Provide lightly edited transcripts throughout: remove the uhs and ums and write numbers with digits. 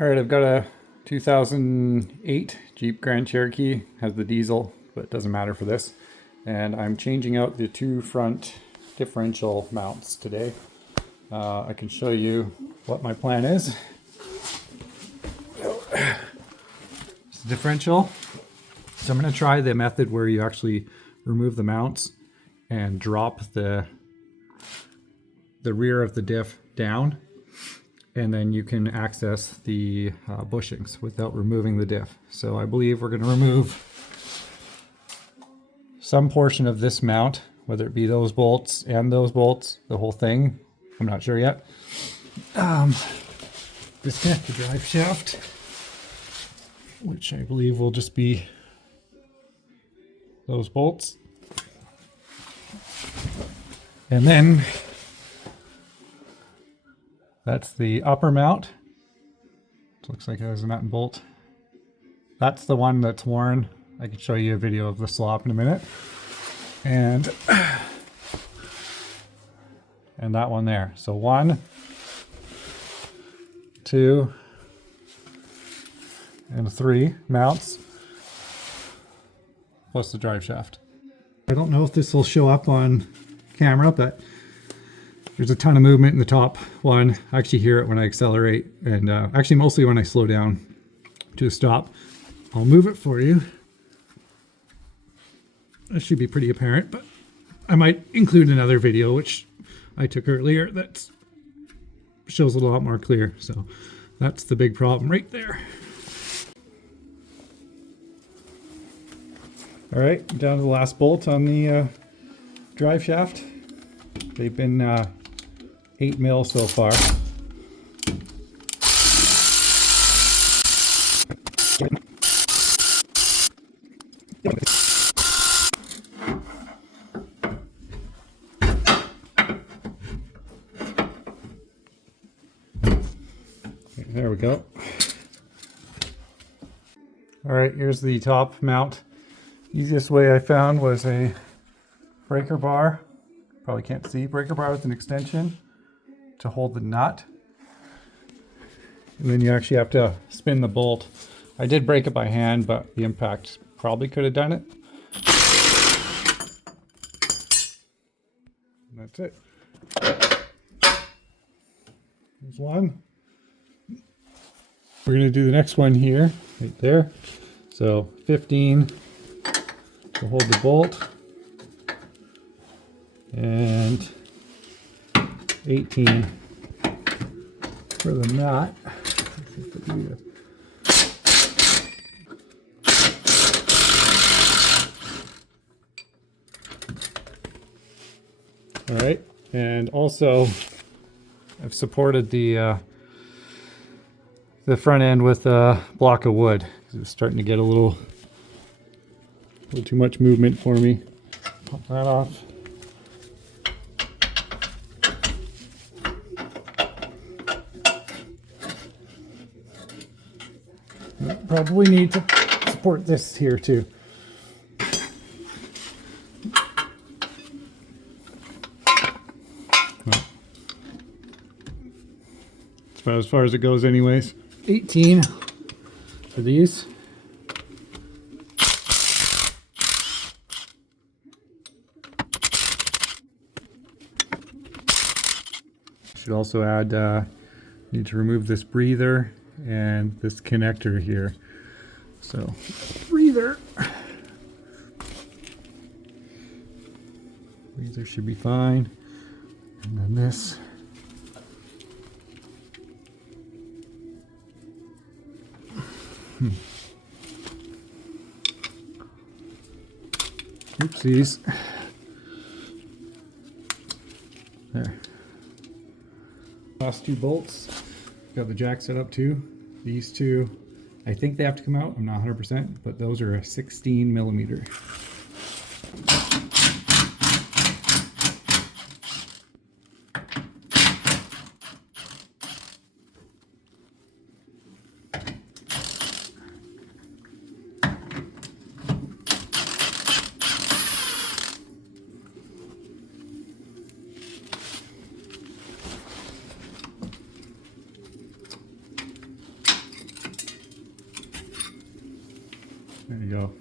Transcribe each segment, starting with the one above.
All right, I've got a 2008 Jeep Grand Cherokee, has the diesel, but it doesn't matter for this. And I'm changing out the two front differential mounts today. I can show you what my plan is. It's a differential. So I'm going to try the method where you actually remove the mounts and drop the rear of the diff down, and then you can access the bushings without removing the diff. So I believe we're going to remove some portion of this mount, whether it be those bolts and those bolts, the whole thing, I'm not sure yet. Disconnect the drive shaft, which I believe will just be those bolts. And then that's the upper mount. It looks like it has a nut and bolt. That's the one that's worn. I can show you a video of the slop in a minute. And that one there. So 1, 2, and 3 mounts, plus the drive shaft. I don't know if this will show up on camera, but there's a ton of movement in the top one. I actually hear it when I accelerate, and actually mostly when I slow down to a stop. I'll move it for you. That should be pretty apparent, but I might include another video which I took earlier that shows it a lot more clear. So that's the big problem right there. All right, down to the last bolt on the drive shaft. They've been 8 mil so far. There we go. All right, here's the top mount. Easiest way I found was a breaker bar. Probably can't see. Breaker bar with an extension to hold the nut. And then you actually have to spin the bolt. I did break it by hand, but the impact probably could have done it. And that's it. There's one. We're going to do the next one here, right there. So 15 to hold the bolt, and 18 for the nut. All right, and also I've supported the front end with a block of wood because it's starting to get a little too much movement for me. Pop that off. Probably need to support this here too. Well, it's about as far as it goes anyways. 18 for these. Should also add, need to remove this breather and this connector here. So, breather should be fine. And then this. Oopsies. There. Last 2 bolts. Got the jack set up too. These 2, I think they have to come out. I'm not 100%, but those are a 16 millimeter. There you go.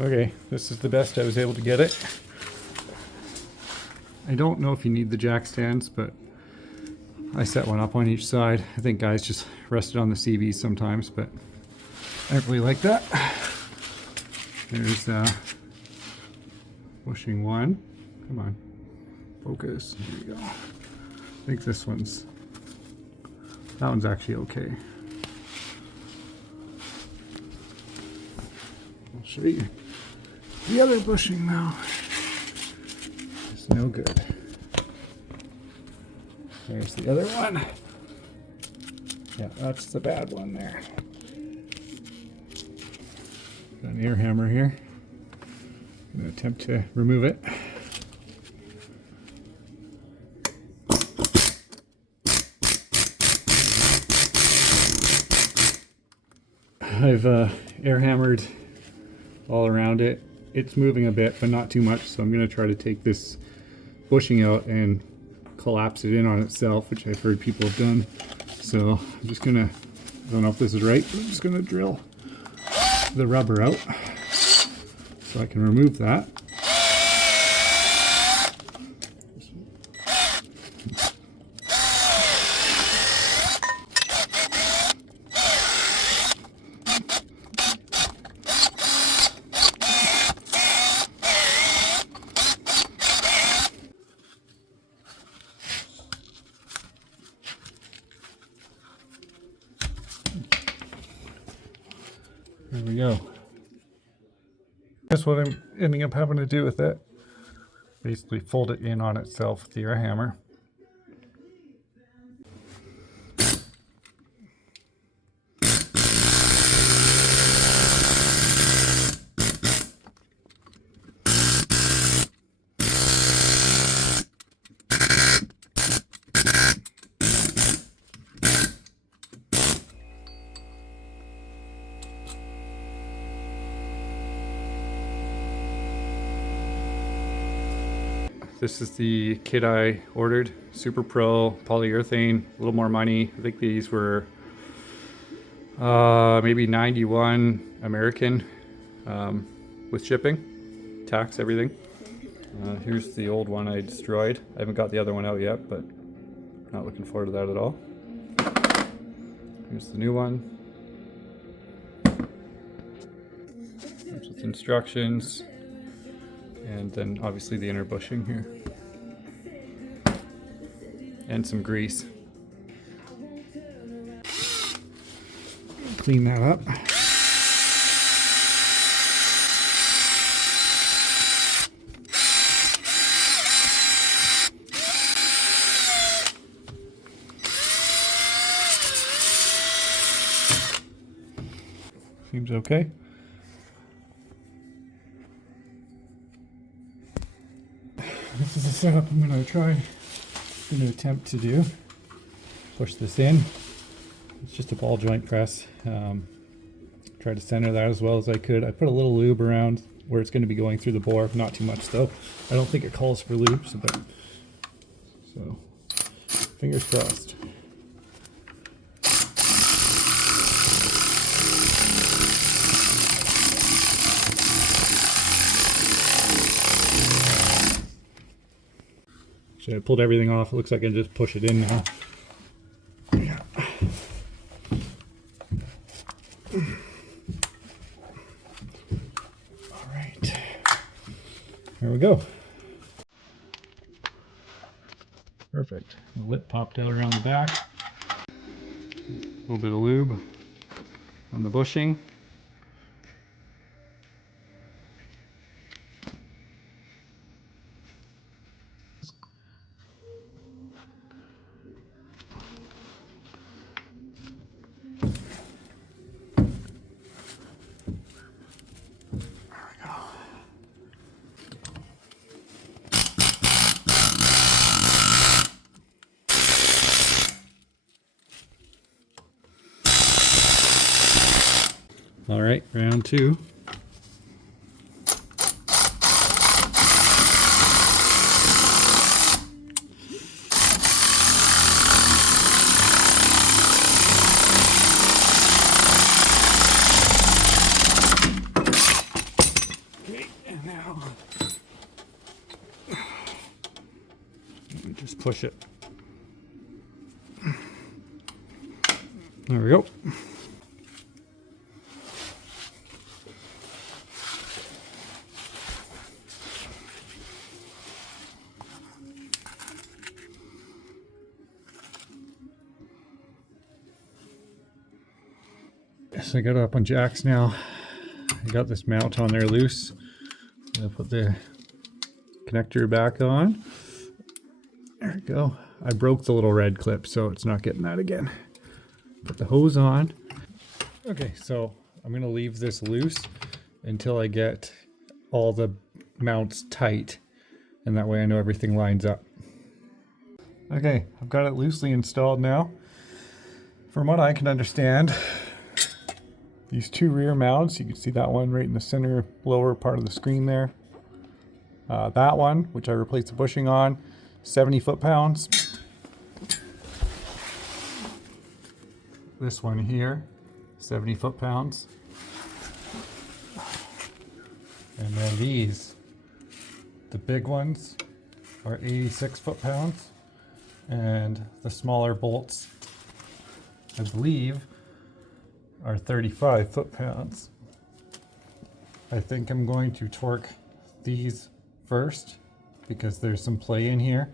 Okay, this is the best I was able to get it. I don't know if you need the jack stands, but I set one up on each side. I think guys just rest it on the CVs sometimes, but I don't really like that. There's bushing one. Come on, focus. Here you go. I think this one's, that one's actually okay. I'll show you the other bushing now. It's no good. There's the other one. Yeah, that's the bad one there. Got an air hammer here. I'm going to attempt to remove it. I've air hammered all around it. It's moving a bit, but not too much, so I'm going to try to take this bushing out and collapse it in on itself, which I've heard people have done. So I'm just going to, I don't know if this is right, but I'm just going to drill the rubber out so I can remove that. There we go. That's what I'm ending up having to do with it. Basically fold it in on itself with the air hammer. This is the kit I ordered, Super Pro polyurethane, a little more money. I think these were maybe 91 American with shipping, tax, everything. Here's the old one I destroyed. I haven't got the other one out yet, but not looking forward to that at all. Here's the new one. Comes with instructions. And then obviously the inner bushing here. And some grease. Clean that up. Seems okay. This is the setup I'm going to attempt to do. Push this in. It's just a ball joint press. Try to center that as well as I could. I put a little lube around where it's going to be going through the bore, not too much though. I don't think it calls for lube, so fingers crossed. So I pulled everything off. It looks like I can just push it in now. Yeah. All right. There we go. Perfect. The lip popped out around the back. A little bit of lube on the bushing. All right, round two. Okay, and now let me just push it. There we go. So I got it up on jacks now. I got this mount on there loose. I'm gonna put the connector back on. There we go. I broke the little red clip, so it's not getting that again. Put the hose on. Okay, so I'm gonna leave this loose until I get all the mounts tight, and that way I know everything lines up. Okay, I've got it loosely installed now. From what I can understand, these two rear mounts, you can see that one right in the center lower part of the screen there. That one, which I replaced the bushing on, 70 foot-pounds. This one here, 70 foot-pounds. And then these, the big ones, are 86 foot-pounds. And the smaller bolts, I believe, are 35 foot-pounds. I think I'm going to torque these first because there's some play in here,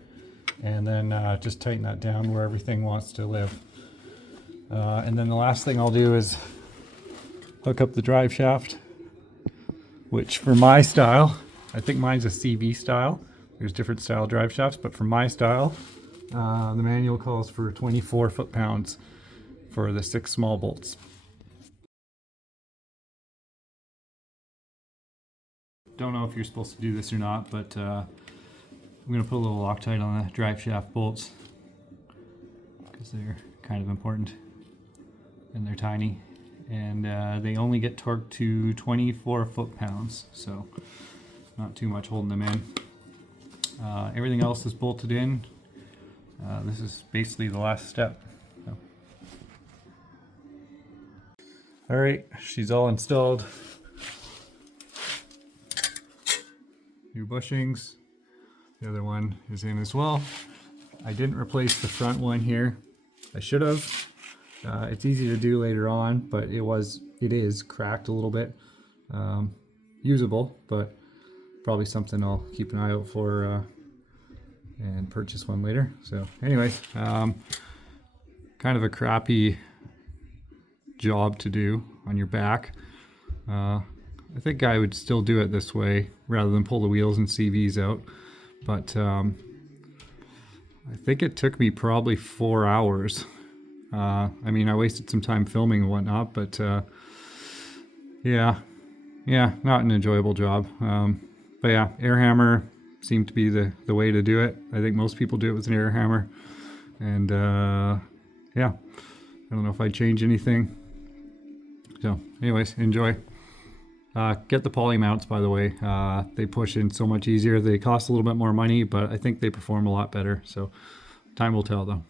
and then just tighten that down where everything wants to live. And then the last thing I'll do is hook up the drive shaft, which for my style, I think mine's a CV style. There's different style drive shafts, but for my style, the manual calls for 24 foot-pounds for the 6 small bolts. Don't know if you're supposed to do this or not, but I'm going to put a little Loctite on the drive shaft bolts because they're kind of important and they're tiny, and they only get torqued to 24 foot-pounds, so not too much holding them in. Everything else is bolted in. This is basically the last step. So. All right, she's all installed. New bushings. The other one is in as well. I didn't replace the front one here. I should have. It's easy to do later on, but it is cracked a little bit. Usable, but probably something I'll keep an eye out for and purchase one later. So anyways, kind of a crappy job to do on your back. I think I would still do it this way rather than pull the wheels and CVs out, but I think it took me probably 4 hours. I mean, I wasted some time filming and whatnot, but yeah, not an enjoyable job. But yeah, air hammer seemed to be the way to do it. I think most people do it with an air hammer, and yeah, I don't know if I'd change anything. So anyways, enjoy. Get the poly mounts, by the way. They push in so much easier. They cost a little bit more money, but I think they perform a lot better. So time will tell though.